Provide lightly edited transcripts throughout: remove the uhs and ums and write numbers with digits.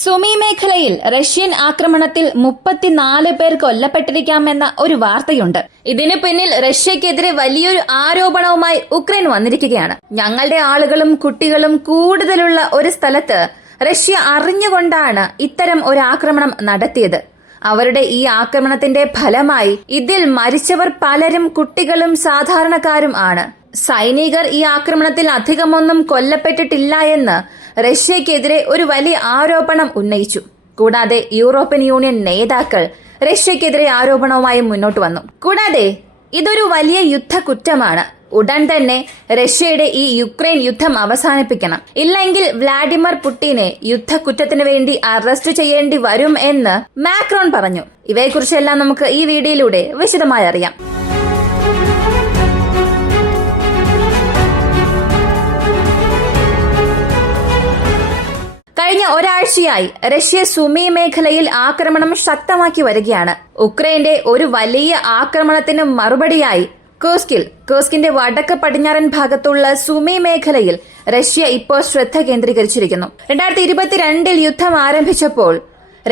സുമി മേഖലയിൽ റഷ്യൻ ആക്രമണത്തിൽ 34 പേർ കൊല്ലപ്പെട്ടിരിക്കാമെന്ന ഒരു വാർത്തയുണ്ട്. ഇതിന് പിന്നിൽ റഷ്യക്കെതിരെ വലിയൊരു ആരോപണവുമായി ഉക്രൈൻ വന്നിരിക്കുകയാണ്. ഞങ്ങളുടെ ആളുകളും കുട്ടികളും കൂടുതലുള്ള ഒരു സ്ഥലത്ത് റഷ്യ അറിഞ്ഞുകൊണ്ടാണ് ഇത്തരം ഒരു ആക്രമണം നടത്തിയത്. അവരുടെ ഈ ആക്രമണത്തിന്റെ ഫലമായി ഇതിൽ മരിച്ചവർ പലരും കുട്ടികളും സാധാരണക്കാരും ആണ്. സൈനികർ ഈ ആക്രമണത്തിൽ അധികമൊന്നും കൊല്ലപ്പെട്ടിട്ടില്ല എന്ന് റഷ്യക്കെതിരെ ഒരു വലിയ ആരോപണം ഉന്നയിച്ചു. കൂടാതെ യൂറോപ്യൻ യൂണിയൻ നേതാക്കൾ റഷ്യക്കെതിരെ ആരോപണവുമായി മുന്നോട്ട് വന്നു. കൂടാതെ ഇതൊരു വലിയ യുദ്ധക്കുറ്റമാണ്. ഉടൻ തന്നെ റഷ്യയുടെ ഈ യുക്രൈൻ യുദ്ധം അവസാനിപ്പിക്കണം. ഇല്ലെങ്കിൽ വ്ളാഡിമിർ പുടിനെ യുദ്ധക്കുറ്റത്തിന് വേണ്ടി അറസ്റ്റ് ചെയ്യേണ്ടി വരും എന്ന് മാക്രോൺ പറഞ്ഞു. ഇവയെക്കുറിച്ചെല്ലാം നമുക്ക് ഈ വീഡിയോയിലൂടെ വിശദമായി അറിയാം. കഴിഞ്ഞ ഒരാഴ്ചയായി റഷ്യ സുമി മേഖലയിൽ ആക്രമണം ശക്തമാക്കി വരികയാണ്. ഉക്രൈന്റെ ഒരു വലിയ ആക്രമണത്തിന് മറുപടിയായി കുർസ്കിന്റെ വടക്ക് പടിഞ്ഞാറൻ ഭാഗത്തുള്ള സുമി മേഖലയിൽ റഷ്യ ഇപ്പോൾ ശ്രദ്ധ കേന്ദ്രീകരിച്ചിരിക്കുന്നു. 2022 യുദ്ധം ആരംഭിച്ചപ്പോൾ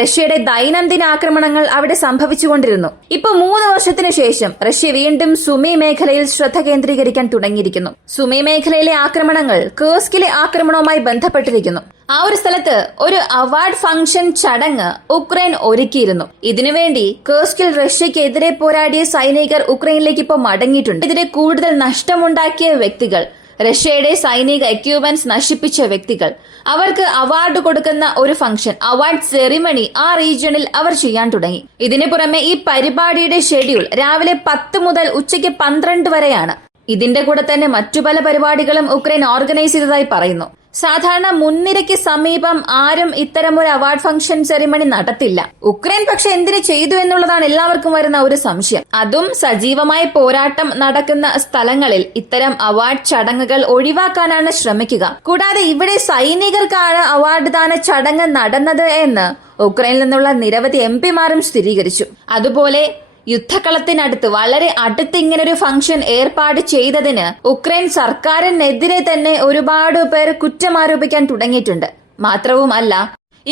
റഷ്യയുടെ ദൈനംദിന ആക്രമണങ്ങൾ അവിടെ സംഭവിച്ചുകൊണ്ടിരുന്നു. ഇപ്പൊ 3 വർഷത്തിനു ശേഷം റഷ്യ വീണ്ടും സുമി മേഖലയിൽ ശ്രദ്ധ കേന്ദ്രീകരിക്കാൻ തുടങ്ങിയിരിക്കുന്നു. സുമി മേഖലയിലെ ആക്രമണങ്ങൾ കുർസ്കിലെ ആക്രമണവുമായി ബന്ധപ്പെട്ടിരിക്കുന്നു. ആ ഒരു സ്ഥലത്ത് ഒരു അവാർഡ് ഫംഗ്ഷൻ ചടങ്ങ് ഉക്രൈൻ ഒരുക്കിയിരുന്നു. ഇതിനുവേണ്ടി കുർസ്കിൽ റഷ്യക്കെതിരെ പോരാടിയ സൈനികർ ഉക്രൈനിലേക്ക് ഇപ്പോൾ മടങ്ങിയിട്ടുണ്ട്. ഇതിനെ കൂടുതൽ നഷ്ടമുണ്ടാക്കിയ വ്യക്തികൾ, റഷ്യയുടെ സൈനിക എക്യുപ്മെന്റ്സ് നശിപ്പിച്ച വ്യക്തികൾ, അവർക്ക് അവാർഡ് കൊടുക്കുന്ന ഒരു ഫംഗ്ഷൻ, അവാർഡ് സെറിമണി ആ റീജിയണിൽ അവർ ചെയ്യാൻ തുടങ്ങി. ഇതിനു പുറമെ ഈ പരിപാടിയുടെ ഷെഡ്യൂൾ രാവിലെ 10 മുതൽ ഉച്ചയ്ക്ക് 12 വരെയാണ്. ഇതിന്റെ കൂടെ തന്നെ മറ്റു പല പരിപാടികളും ഉക്രൈൻ ഓർഗനൈസ് ചെയ്തതായി പറയുന്നു. സാധാരണ മുൻനിരയ്ക്ക് സമീപം ആരും ഇത്തരം ഒരു അവാർഡ് ഫംഗ്ഷൻ സെറിമണി നടത്തില്ല. ഉക്രൈൻ പക്ഷെ എന്തിനു ചെയ്തു എന്നുള്ളതാണ് എല്ലാവർക്കും വരുന്ന ഒരു സംശയം. അതും സജീവമായ പോരാട്ടം നടക്കുന്ന സ്ഥലങ്ങളിൽ ഇത്തരം അവാർഡ് ചടങ്ങുകൾ ഒഴിവാക്കാനാണ് ശ്രമിക്കുക. കൂടാതെ ഇവിടെ സൈനികർക്കാണ് അവാർഡ് ദാന ചടങ്ങ് നടന്നത് എന്ന് ഉക്രൈനിൽ നിന്നുള്ള നിരവധി എംപിമാരും സ്ഥിരീകരിച്ചു. അതുപോലെ യുദ്ധക്കളത്തിനടുത്ത് വളരെ അടുത്ത് ഇങ്ങനൊരു ഫംഗ്ഷൻ ഏർപ്പാട് ചെയ്തതിന് ഉക്രൈൻ സർക്കാരിനെതിരെ തന്നെ ഒരുപാട് പേർ കുറ്റമാരോപിക്കാൻ തുടങ്ങിയിട്ടുണ്ട്. മാത്രവുമല്ല,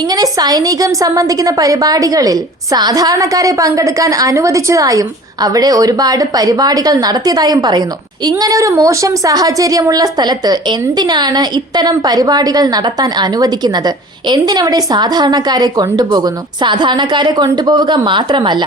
ഇങ്ങനെ സൈനികം സംബന്ധിക്കുന്ന പരിപാടികളിൽ സാധാരണക്കാരെ പങ്കെടുക്കാൻ അനുവദിച്ചതായും അവിടെ ഒരുപാട് പരിപാടികൾ നടത്തിയതായും പറയുന്നു. ഇങ്ങനെ ഒരു മോശം സാഹചര്യമുള്ള സ്ഥലത്ത് എന്തിനാണ് ഇത്തരം പരിപാടികൾ നടത്താൻ അനുവദിക്കുന്നത്? എന്തിനവിടെ സാധാരണക്കാരെ കൊണ്ടുപോകുന്നു? സാധാരണക്കാരെ കൊണ്ടുപോവുക മാത്രമല്ല,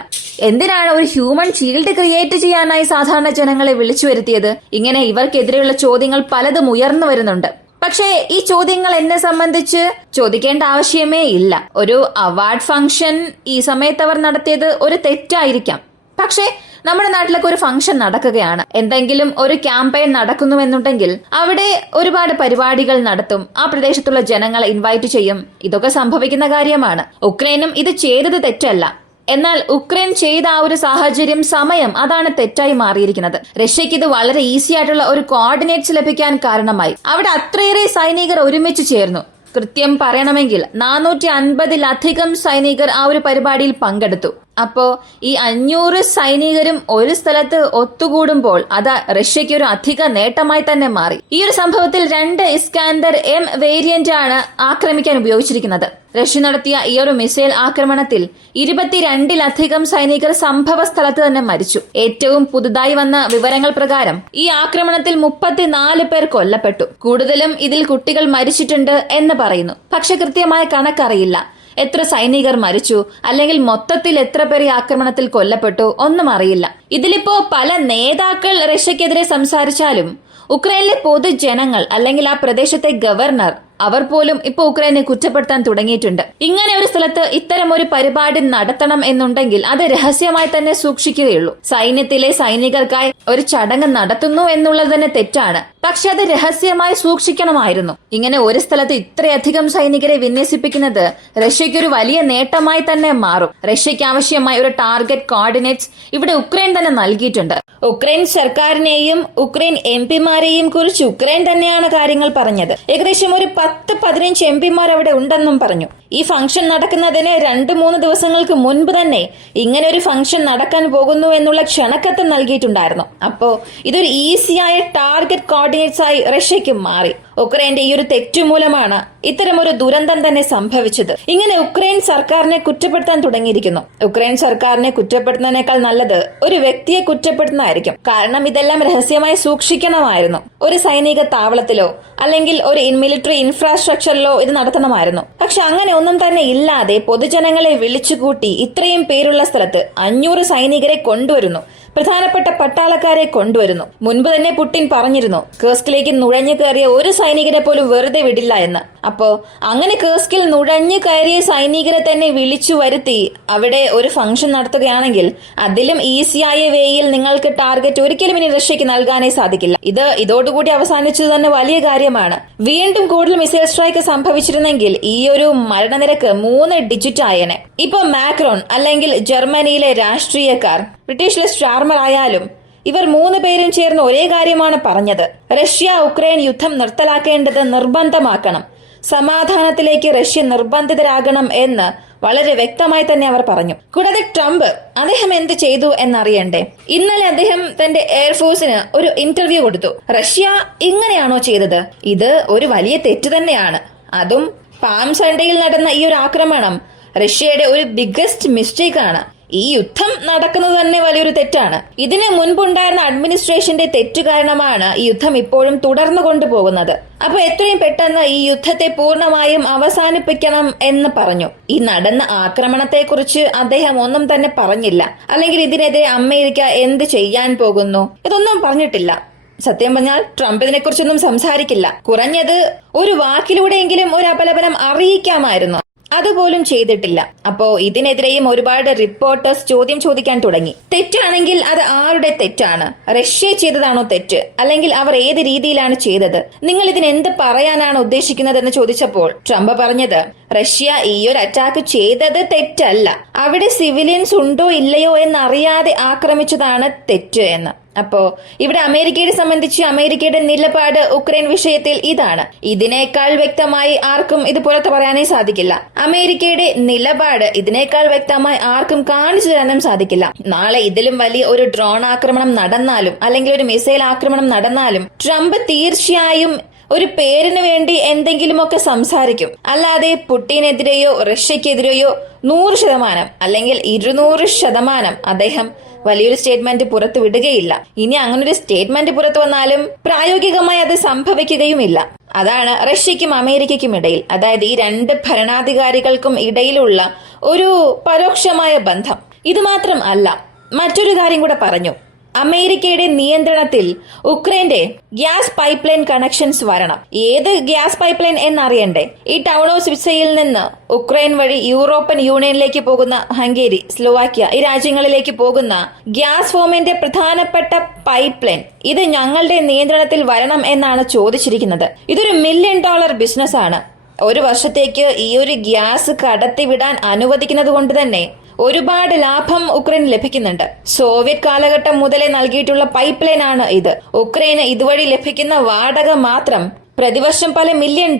എന്തിനാണ് ഒരു ഹ്യൂമൻ ഷീൽഡ് ക്രിയേറ്റ് ചെയ്യാനായി സാധാരണ ജനങ്ങളെ വിളിച്ചു വരുത്തിയത്? ഇങ്ങനെ ഇവർക്കെതിരെയുള്ള ചോദ്യങ്ങൾ പലതും ഉയർന്നു വരുന്നുണ്ട്. പക്ഷേ ഈ ചോദ്യങ്ങൾ എന്നെ സംബന്ധിച്ച് ചോദിക്കേണ്ട ആവശ്യമേ ഇല്ല. ഒരു അവാർഡ് ഫംഗ്ഷൻ ഈ സമയത്ത് അവർ നടത്തിയത് ഒരു തെറ്റായിരിക്കാം. പക്ഷേ നമ്മുടെ നാട്ടിലൊക്കെ ഒരു ഫംഗ്ഷൻ നടക്കുകയാണ്, എന്തെങ്കിലും ഒരു ക്യാമ്പയിൻ നടക്കുന്നുവെന്നുണ്ടെങ്കിൽ അവിടെ ഒരുപാട് പരിപാടികൾ നടത്തും, ആ പ്രദേശത്തുള്ള ജനങ്ങളെ ഇൻവൈറ്റ് ചെയ്യും. ഇതൊക്കെ സംഭവിക്കുന്ന കാര്യമാണ്. ഉക്രൈനും ഇത് ചെയ്തത് തെറ്റല്ല. എന്നാൽ ഉക്രൈൻ ചെയ്ത ആ ഒരു സാഹചര്യം, സമയം, അതാണ് തെറ്റായി മാറിയിരിക്കുന്നത്. റഷ്യക്ക് ഇത് വളരെ ഈസി ആയിട്ടുള്ള ഒരു കോർഡിനേറ്റ്സ് ലഭിക്കാൻ കാരണമായി. അവിടെ അത്രയേറെ സൈനികർ ഒരുമിച്ച് ചേർന്നു. കൃത്യം പറയണമെങ്കിൽ 450-ലധികം സൈനികർ ആ ഒരു പരിപാടിയിൽ പങ്കെടുത്തു. അപ്പോ ഈ 500 സൈനികരും ഒരു സ്ഥലത്ത് ഒത്തുകൂടുമ്പോൾ അത് റഷ്യയ്ക്ക് ഒരു അധിക നേട്ടമായി തന്നെ മാറി. ഈ ഒരു സംഭവത്തിൽ 2 ഇസ്കാൻഡർ M വേരിയന്റ് ആണ് ആക്രമിക്കാൻ ഉപയോഗിച്ചിരിക്കുന്നത്. റഷ്യ നടത്തിയ ഈ ഒരു മിസൈൽ ആക്രമണത്തിൽ 22-ലധികം സൈനികർ സംഭവ സ്ഥലത്ത് തന്നെ മരിച്ചു. ഏറ്റവും പുതുതായി വന്ന വിവരങ്ങൾ പ്രകാരം ഈ ആക്രമണത്തിൽ 34 പേർ കൊല്ലപ്പെട്ടു. കൂടുതലും ഇതിൽ കുട്ടികൾ മരിച്ചിട്ടുണ്ട് എന്ന് പറയുന്നു. പക്ഷെ കൃത്യമായ കണക്കറിയില്ല. എത്ര സൈനികർ മരിച്ചു, അല്ലെങ്കിൽ മൊത്തത്തിൽ എത്ര പേർ ഈ ആക്രമണത്തിൽ കൊല്ലപ്പെട്ടു, ഒന്നും അറിയില്ല. ഇതിലിപ്പോ പല നേതാക്കൾ റഷ്യക്കെതിരെ സംസാരിച്ചാലും ഉക്രൈനിലെ പൊതുജനങ്ങൾ അല്ലെങ്കിൽ ആ പ്രദേശത്തെ ഗവർണർ, അവർ പോലും ഇപ്പൊ ഉക്രൈനെ കുറ്റപ്പെടുത്താൻ തുടങ്ങിയിട്ടുണ്ട്. ഇങ്ങനെ ഒരു സ്ഥലത്ത് ഇത്തരം ഒരു പരിപാടി നടത്തണം എന്നുണ്ടെങ്കിൽ അത് രഹസ്യമായി തന്നെ സൂക്ഷിക്കുകയുള്ളൂ. സൈന്യത്തിലെ സൈനികർക്കായി ഒരു ചടങ്ങ് നടത്തുന്നു എന്നുള്ളത് തന്നെ തെറ്റാണ്. പക്ഷെ അത് രഹസ്യമായി സൂക്ഷിക്കണമായിരുന്നു. ഇങ്ങനെ ഒരു സ്ഥലത്ത് ഇത്രയധികം സൈനികരെ വിന്യസിപ്പിക്കുന്നത് റഷ്യയ്ക്കൊരു വലിയ നേട്ടമായി തന്നെ മാറും. റഷ്യയ്ക്ക് ആവശ്യമായ ഒരു ടാർഗറ്റ് കോർഡിനേറ്റ്സ് ഇവിടെ ഉക്രൈൻ തന്നെ നൽകിയിട്ടുണ്ട്. ഉക്രൈൻ സർക്കാരിനെയും ഉക്രൈൻ എംപിമാരെയും കുറിച്ച് ഉക്രൈൻ തന്നെയാണ് കാര്യങ്ങൾ പറഞ്ഞത്. ഏകദേശം ഒരു 10-15 എംപിമാർ അവിടെ ഉണ്ടെന്നും പറഞ്ഞു. ഈ ഫംഗ്ഷൻ നടക്കുന്നതിന് 2-3 ദിവസങ്ങൾക്ക് മുൻപ് തന്നെ ഇങ്ങനെ ഒരു ഫംഗ്ഷൻ നടക്കാൻ പോകുന്നു എന്നുള്ള ക്ഷണക്കത്ത് നൽകിയിട്ടുണ്ടായിരുന്നു. അപ്പോ ഇതൊരു ഈസിയായ ടാർഗറ്റ് കോർഡിനേറ്റ്സ് ആയി റഷ്യക്ക് മാറി. ഉക്രൈന്റെ ഈ ഒരു തെറ്റുമൂലമാണ് ഇത്തരമൊരു ദുരന്തം തന്നെ സംഭവിച്ചത്. ഇങ്ങനെ ഉക്രൈൻ സർക്കാരിനെ കുറ്റപ്പെടുത്താൻ തുടങ്ങിയിരിക്കുന്നു. ഉക്രൈൻ സർക്കാരിനെ കുറ്റപ്പെടുത്തുന്നതിനേക്കാൾ നല്ലത് ഒരു വ്യക്തിയെ കുറ്റപ്പെടുത്തുന്നതായിരിക്കും. കാരണം ഇതെല്ലാം രഹസ്യമായി സൂക്ഷിക്കണമായിരുന്നു. ഒരു സൈനിക താവളത്തിലോ അല്ലെങ്കിൽ ഒരു മിലിറ്ററി ഇൻഫ്രാസ്ട്രക്ചറിലോ ഇത് നടത്തണമായിരുന്നു. പക്ഷെ അങ്ങനെ ഒന്നും തന്നെ ഇല്ലാതെ പൊതുജനങ്ങളെ വിളിച്ചുകൂട്ടി ഇത്രയും പേരുള്ള സ്ഥലത്ത് 500 സൈനികരെ കൊണ്ടുവരുന്നു. പ്രധാനപ്പെട്ട പട്ടാളക്കാരെ കൊണ്ടുവരുന്നു. മുൻപ് തന്നെ പുടിൻ പറഞ്ഞിരുന്നു കേർസ്കിലേക്ക് നുഴഞ്ഞു കയറിയ ഒരു സൈനികരെ പോലും വെറുതെ വിടില്ല എന്ന്. അപ്പോ അങ്ങനെ കേർസ്കിൽ നുഴഞ്ഞു കയറിയ സൈനികരെ തന്നെ വിളിച്ചു വരുത്തി അവിടെ ഒരു ഫംഗ്ഷൻ നടത്തുകയാണെങ്കിൽ അതിലും ഈസിയായ വേയിൽ നിങ്ങൾക്ക് ടാർഗറ്റ് ഒരിക്കലും ഇനി റഷ്യക്ക് നൽകാനേ സാധിക്കില്ല. ഇതോടുകൂടി അവസാനിച്ചത് തന്നെ വലിയ കാര്യമാണ്. വീണ്ടും കൂടുതൽ മിസൈൽ സ്ട്രൈക്ക് സംഭവിച്ചിരുന്നെങ്കിൽ ഈ ഒരു മരണനിരക്ക് 3 ഡിജിറ്റ് ആയേനെ. ഇപ്പൊ മാക്രോൺ അല്ലെങ്കിൽ ജർമ്മനിയിലെ രാഷ്ട്രീയക്കാർ, ബ്രിട്ടീഷിലെ സ്റ്റാർമർ ആയാലും ഇവർ 3 പേരും ചേർന്ന് ഒരേ കാര്യമാണ് പറഞ്ഞത്. റഷ്യ ഉക്രൈൻ യുദ്ധം നിർത്തലാക്കേണ്ടത് നിർബന്ധമാക്കണം, സമാധാനത്തിലേക്ക് റഷ്യ നിർബന്ധിതരാകണം എന്ന് വളരെ വ്യക്തമായി തന്നെ അവർ പറഞ്ഞു. കൂടാതെ ട്രംപ് അദ്ദേഹം എന്ത് ചെയ്തു എന്നറിയണ്ടേ? ഇന്നലെ അദ്ദേഹം തന്റെ എയർഫോഴ്സിന് ഒരു ഇന്റർവ്യൂ കൊടുത്തു. റഷ്യ ഇങ്ങനെയാണോ ചെയ്തത്? ഇത് ഒരു വലിയ തെറ്റ് തന്നെയാണ്. അതും പാം സൺഡേയിൽ നടന്ന ഈ ഒരു ആക്രമണം റഷ്യയുടെ ഒരു ബിഗ്ഗസ്റ്റ് മിസ്റ്റേക്ക് ആണ്. ഈ യുദ്ധം നടക്കുന്നത് തന്നെ വലിയൊരു തെറ്റാണ്. ഇതിന് മുൻപുണ്ടായിരുന്ന അഡ്മിനിസ്ട്രേഷന്റെ തെറ്റ് കാരണമാണ് ഈ യുദ്ധം ഇപ്പോഴും തുടർന്നു കൊണ്ടുപോകുന്നത്. അപ്പൊ എത്രയും പെട്ടെന്ന് ഈ യുദ്ധത്തെ പൂർണ്ണമായും അവസാനിപ്പിക്കണം എന്ന് പറഞ്ഞു. ഈ നടന്ന ആക്രമണത്തെക്കുറിച്ച് അദ്ദേഹം ഒന്നും തന്നെ പറഞ്ഞില്ല. അല്ലെങ്കിൽ ഇതിനെതിരെ അമേരിക്ക എന്ത് ചെയ്യാൻ പോകുന്നു ഇതൊന്നും പറഞ്ഞിട്ടില്ല. സത്യം പറഞ്ഞാൽ ട്രംപ് ഇതിനെക്കുറിച്ചൊന്നും സംസാരിക്കില്ല. കുറഞ്ഞത് ഒരു വാക്കിലൂടെയെങ്കിലും ഒരു അപലപനം അറിയിക്കാമായിരുന്നു. അതുപോലും ചെയ്തിട്ടില്ല. അപ്പോ ഇതിനെതിരെയും ഒരുപാട് റിപ്പോർട്ടേഴ്സ് ചോദ്യം ചോദിക്കാൻ തുടങ്ങി. തെറ്റാണെങ്കിൽ അത് ആരുടെ തെറ്റാണ്? റഷ്യ ചെയ്തതാണോ തെറ്റ്? അല്ലെങ്കിൽ അവർ ഏത് രീതിയിലാണ് ചെയ്തത്? നിങ്ങൾ ഇതിന് എന്ത് പറയാനാണ് ഉദ്ദേശിക്കുന്നത് എന്ന് ചോദിച്ചപ്പോൾ ട്രംപ് പറഞ്ഞത് റഷ്യ ഈ ഒരു അറ്റാക്ക് ചെയ്തത് തെറ്റല്ല, അവിടെ സിവിലിയൻസ് ഉണ്ടോ ഇല്ലയോ എന്നറിയാതെ ആക്രമിച്ചതാണ് തെറ്റ് എന്ന്. അപ്പോ ഇവിടെ അമേരിക്കയെ സംബന്ധിച്ച് അമേരിക്കയുടെ നിലപാട് ഉക്രൈൻ വിഷയത്തിൽ ഇതാണ്. ഇതിനേക്കാൾ വ്യക്തമായി ആർക്കും ഇത് പുറത്തു പറയാനേ സാധിക്കില്ല. അമേരിക്കയുടെ നിലപാട് ഇതിനേക്കാൾ വ്യക്തമായി ആർക്കും കാണിച്ചു തരാനും സാധിക്കില്ല. നാളെ ഇതിലും വലിയ ഒരു ഡ്രോൺ ആക്രമണം നടന്നാലും അല്ലെങ്കിൽ ഒരു മിസൈൽ ആക്രമണം നടന്നാലും ട്രംപ് തീർച്ചയായും ഒരു പേരിന് വേണ്ടി എന്തെങ്കിലുമൊക്കെ സംസാരിക്കും. അല്ലാതെ പുടിനെതിരെയോ റഷ്യക്കെതിരെയോ 100% അല്ലെങ്കിൽ 200% അദ്ദേഹം വലിയൊരു സ്റ്റേറ്റ്മെന്റ് പുറത്തു വിടുകയില്ല. ഇനി അങ്ങനൊരു സ്റ്റേറ്റ്മെന്റ് പുറത്തു വന്നാലും പ്രായോഗികമായി അത് സംഭവിക്കുകയുമില്ല. അതാണ് റഷ്യക്കും അമേരിക്കയ്ക്കും ഇടയിൽ, അതായത് ഈ 2 ഭരണാധികാരികൾക്കും ഇടയിലുള്ള ഒരു പരോക്ഷമായ ബന്ധം. ഇത് മാത്രം അല്ല, മറ്റൊരു കാര്യം കൂടെ പറഞ്ഞു. അമേരിക്കയുടെ നിയന്ത്രണത്തിൽ ഉക്രൈന്റെ ഗ്യാസ് പൈപ്പ് ലൈൻ കണക്ഷൻസ് വരണം. ഏത് ഗ്യാസ് പൈപ്പ് ലൈൻ എന്നറിയണ്ടേ? ഈ ടൗൺ ഓഫ് സ്വിറ്റ്സയിൽ നിന്ന് ഉക്രൈൻ വഴി യൂറോപ്യൻ യൂണിയനിലേക്ക് പോകുന്ന ഹംഗേരി, സ്ലോവാക്യ ഈ രാജ്യങ്ങളിലേക്ക് പോകുന്ന ഗ്യാസ് ഫോമിന്റെ പ്രധാനപ്പെട്ട പൈപ്പ് ലൈൻ ഇത് ഞങ്ങളുടെ നിയന്ത്രണത്തിൽ വരണം എന്നാണ് ചോദിച്ചിരിക്കുന്നത്. ഇതൊരു $1 മില്യൺ ബിസിനസ് ആണ്. ഒരു വർഷത്തേക്ക് ഈ ഒരു ഗ്യാസ് കടത്തിവിടാൻ അനുവദിക്കുന്നത് കൊണ്ട് തന്നെ ഒരുപാട് ലാഭം ഉക്രൈന് ലഭിക്കുന്നുണ്ട്. സോവിയറ്റ് കാലഘട്ടം മുതലേ നൽകിയിട്ടുള്ള പൈപ്പ് ലൈൻ ആണ് ഇത്. ഉക്രൈന് ഇതുവഴി ലഭിക്കുന്ന വാടക മാത്രം പ്രതിവർഷം പല $1 മില്യൺ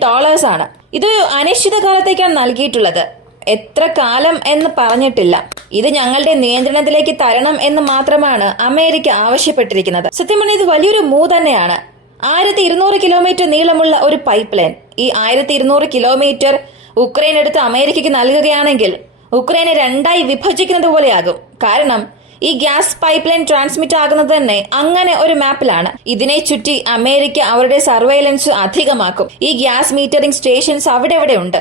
ആണ്. ഇത് അനിശ്ചിത കാലത്തേക്കാണ് നൽകിയിട്ടുള്ളത്. എത്ര കാലം എന്ന് പറഞ്ഞിട്ടില്ല. ഇത് ഞങ്ങളുടെ നിയന്ത്രണത്തിലേക്ക് തരണം എന്ന് മാത്രമാണ് അമേരിക്ക ആവശ്യപ്പെട്ടിരിക്കുന്നത്. സത്യം പറഞ്ഞാൽ ഇത് വലിയൊരു മൂവ് തന്നെയാണ്. 1200 കിലോമീറ്റർ നീളമുള്ള ഒരു പൈപ്പ് ലൈൻ. ഈ 1200 കിലോമീറ്റർ ഉക്രൈൻ എടുത്ത് അമേരിക്കയ്ക്ക് നൽകുകയാണെങ്കിൽ ഉക്രൈനെ 2ആയി വിഭജിക്കുന്നത് പോലെയാകും. കാരണം ഈ ഗ്യാസ് പൈപ്പ് ലൈൻ ട്രാൻസ്മിറ്റ് ആകുന്നത് തന്നെ അങ്ങനെ ഒരു മാപ്പിലാണ്. ഇതിനെ ചുറ്റി അമേരിക്ക അവരുടെ സർവൈലൻസ് അധികമാക്കും. ഈ ഗ്യാസ് മീറ്ററിംഗ് സ്റ്റേഷൻസ് അവിടെ ഉണ്ട്.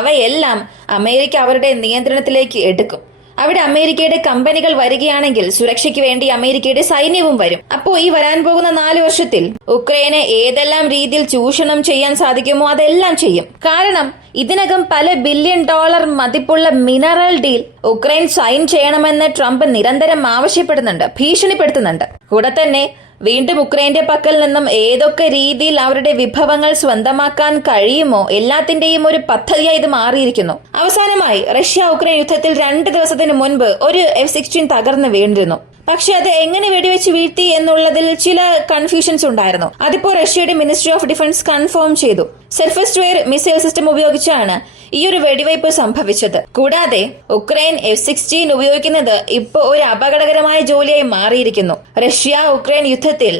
അവയെല്ലാം അമേരിക്ക അവരുടെ നിയന്ത്രണത്തിലേക്ക് എടുക്കും. അവിടെ അമേരിക്കയുടെ കമ്പനികൾ വരികയാണെങ്കിൽ സുരക്ഷയ്ക്ക് വേണ്ടി അമേരിക്കയുടെ സൈന്യവും വരും. അപ്പോ ഈ വരാൻ പോകുന്ന 4 വർഷത്തിൽ ഉക്രൈനെ ഏതെല്ലാം രീതിയിൽ ചൂഷണം ചെയ്യാൻ സാധിക്കുമോ അതെല്ലാം ചെയ്യും. കാരണം ഇതിനകം പല $1 ബില്യൺ മതിപ്പുള്ള മിനറൽ ഡീൽ ഉക്രൈൻ സൈൻ ചെയ്യണമെന്ന് ട്രംപ് നിരന്തരം ആവശ്യപ്പെടുന്നുണ്ട്, ഭീഷണിപ്പെടുത്തുന്നുണ്ട്. കൂടെ തന്നെ വീണ്ടും ഉക്രൈന്റെ പക്കൽ നിന്നും ഏതൊക്കെ രീതിയിൽ അവരുടെ വിഭവങ്ങൾ സ്വന്തമാക്കാൻ കഴിയുമോ എല്ലാത്തിന്റെയും ഒരു പദ്ധതിയായി ഇത് മാറിയിരിക്കുന്നു. അവസാനമായി റഷ്യ ഉക്രൈൻ യുദ്ധത്തിൽ 2 ദിവസത്തിന് മുൻപ് ഒരു F-16 തകർന്നു വീണിരുന്നു. പക്ഷെ അത് എങ്ങനെ വെടിവെച്ച് വീഴ്ത്തി എന്നുള്ളതിൽ ചില കൺഫ്യൂഷൻസ് ഉണ്ടായിരുന്നു. അതിപ്പോ റഷ്യയുടെ മിനിസ്ട്രി ഓഫ് ഡിഫൻസ് കൺഫേം ചെയ്തു. Surface to air missile system ഉപയോഗിച്ചാണ് ഈ ഒരു വെടിവയ്പ് സംഭവിച്ചത്. കൂടാതെ ഉക്രൈൻ F-16 ഉപയോഗിക്കുന്നത് ഇപ്പോൾ ഒരു അപകടകരമായ ജോലിയായി മാറിയിരിക്കുന്നു. റഷ്യ ഉക്രൈൻ യുദ്ധത്തിൽ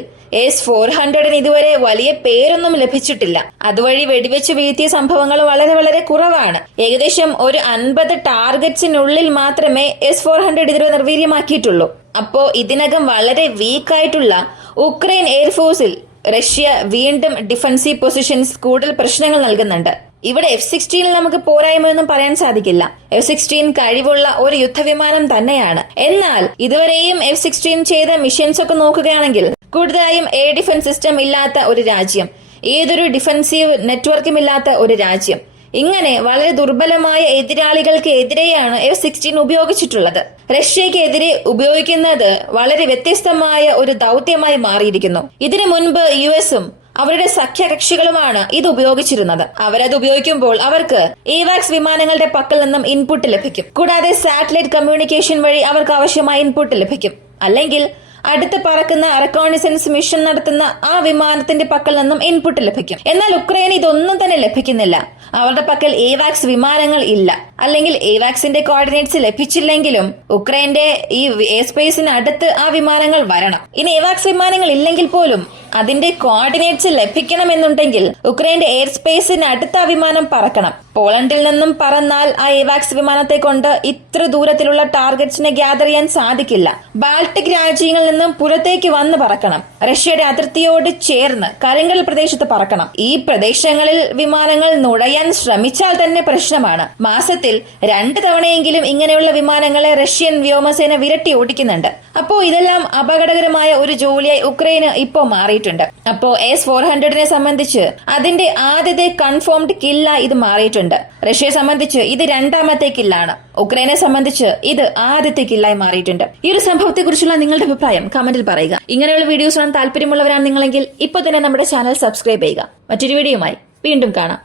S-400 ഇതുവരെ വലിയ പേരൊന്നും ലഭിച്ചിട്ടില്ല. അതുവഴി വെടിവെച്ച് വീഴ്ത്തിയ സംഭവങ്ങൾ വളരെ വളരെ കുറവാണ്. ഏകദേശം ഒരു 50 ടാർഗറ്റ്സിനുള്ളിൽ മാത്രമേ S-400 ഇതുവരെ നിർവീര്യമാക്കിയിട്ടുള്ളൂ. അപ്പോ ഇതിനകം വളരെ വീക്കായിട്ടുള്ള ഉക്രൈൻ എയർഫോഴ്സിൽ റഷ്യ വീണ്ടും ഡിഫൻസീവ് പൊസിഷൻസ് കൂടുതൽ പ്രശ്നങ്ങൾ നൽകുന്നുണ്ട്. ഇവിടെ F-16 നമുക്ക് പോരായ്മയൊന്നും പറയാൻ സാധിക്കില്ല. F-16 കഴിവുള്ള ഒരു യുദ്ധവിമാനം തന്നെയാണ്. എന്നാൽ ഇതുവരെയും F-16 ചെയ്ത മിഷൻസ് ഒക്കെ നോക്കുകയാണെങ്കിൽ കൂടുതലായും എയർ ഡിഫൻസ് സിസ്റ്റം ഇല്ലാത്ത ഒരു രാജ്യം, ഏതൊരു ഡിഫൻസീവ് നെറ്റ്വർക്കും ഇല്ലാത്ത ഒരു രാജ്യം, ഇങ്ങനെ വളരെ ദുർബലമായ എതിരാളികൾക്ക് എതിരെയാണ് F-16 ഉപയോഗിച്ചിട്ടുള്ളത്. റഷ്യക്കെതിരെ ഉപയോഗിക്കുന്നത് വളരെ വ്യത്യസ്തമായ ഒരു ദൗത്യമായി മാറിയിരിക്കുന്നു. ഇതിനു മുൻപ് US-ഉം അവരുടെ സഖ്യകക്ഷികളുമാണ് ഇത് ഉപയോഗിച്ചിരുന്നത്. അവരത് ഉപയോഗിക്കുമ്പോൾ അവർക്ക് ഏവാക്സ് വിമാനങ്ങളുടെ പക്കൽ നിന്നും ഇൻപുട്ട് ലഭിക്കും. കൂടാതെ സാറ്റലൈറ്റ് കമ്മ്യൂണിക്കേഷൻ വഴി അവർക്ക് ആവശ്യമായ ഇൻപുട്ട് ലഭിക്കും. അല്ലെങ്കിൽ അടുത്ത് പറക്കുന്ന റെക്കോണിസൻസ് മിഷൻ നടത്തുന്ന ആ വിമാനത്തിന്റെ പക്കൽ നിന്നും ഇൻപുട്ട് ലഭിക്കും. എന്നാൽ ഉക്രൈന് ഇതൊന്നും തന്നെ ലഭിക്കുന്നില്ല. അവരുടെ പക്കൽ ഏവാക്സ് വിമാനങ്ങൾ ഇല്ല. അല്ലെങ്കിൽ ഏവാക്സിന്റെ കോർഡിനേറ്റ്സ് ലഭിച്ചില്ലെങ്കിലും ഉക്രൈന്റെ ഈ എയർ സ്പേസിന് അടുത്ത് ആ വിമാനങ്ങൾ വരണം. ഇനി ഏവാക്സ് വിമാനങ്ങൾ ഇല്ലെങ്കിൽ പോലും അതിന്റെ കോർഡിനേറ്റ്സ് ലഭിക്കണമെന്നുണ്ടെങ്കിൽ ഉക്രൈന്റെ എയർ സ്പേസിന് അടുത്ത് ആ വിമാനം പറക്കണം. പോളണ്ടിൽ നിന്നും പറന്നാൽ ആ ഏവാക്സ് വിമാനത്തെ കൊണ്ട് ഇത്ര ദൂരത്തിലുള്ള ടാർഗറ്റ്സിനെ ഗ്യാദർ ചെയ്യാൻ സാധിക്കില്ല. ബാൾട്ടിക് രാജ്യങ്ങളിൽ നിന്നും പുറത്തേക്ക് വന്ന് പറക്കണം. റഷ്യയുടെ അതിർത്തിയോട് ചേർന്ന് കരിങ്കടൽ പ്രദേശത്ത് പറക്കണം. ഈ പ്രദേശങ്ങളിൽ വിമാനങ്ങൾ നുഴയാൻ ശ്രമിച്ചാൽ തന്നെ പ്രശ്നമാണ്. മാസത്തിൽ 2 തവണയെങ്കിലും ഇങ്ങനെയുള്ള വിമാനങ്ങളെ റഷ്യൻ വ്യോമസേന വിരട്ടി ഓടിക്കുന്നുണ്ട്. അപ്പോ ഇതെല്ലാം അപകടകരമായ ഒരു ജോലിയായി ഉക്രൈന് ഇപ്പോ മാറിയിട്ടുണ്ട്. അപ്പോ S-400 സംബന്ധിച്ച് അതിന്റെ ആദ്യത്തെ കൺഫേംഡ് കില്ലായി ഇത് മാറിയിട്ടുണ്ട്. റഷ്യയെ സംബന്ധിച്ച് ഇത് 2ാമത്തെ കില്ലാണ്. ഉക്രൈനെ സംബന്ധിച്ച് ഇത് ആദ്യത്തെ കില്ലായി മാറിയിട്ടുണ്ട്. ഈ ഒരു സംഭവത്തെ കുറിച്ചുള്ള നിങ്ങളുടെ അഭിപ്രായം കമന്റിൽ പറയുക. ഇങ്ങനെയുള്ള വീഡിയോസ് കാണാൻ താല്പര്യമുള്ളവരാണ് നിങ്ങളെങ്കിൽ ഇപ്പൊ തന്നെ നമ്മുടെ ചാനൽ സബ്സ്ക്രൈബ് ചെയ്യുക. മറ്റൊരു വീഡിയോയുമായി വീണ്ടും കാണാം.